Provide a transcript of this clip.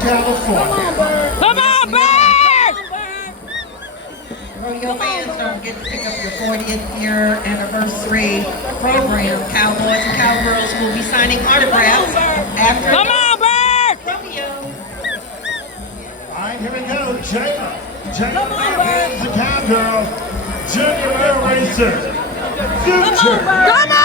California. Come on, Bird! Rodeo fans, don't forget to pick up your 40th year anniversary program. Cowboys and Cowgirls will be signing autographs after Come on, Bird! rodeo. All right, here we go. Jayla is the cowgirl. Junior Air Racer. Future. Come on!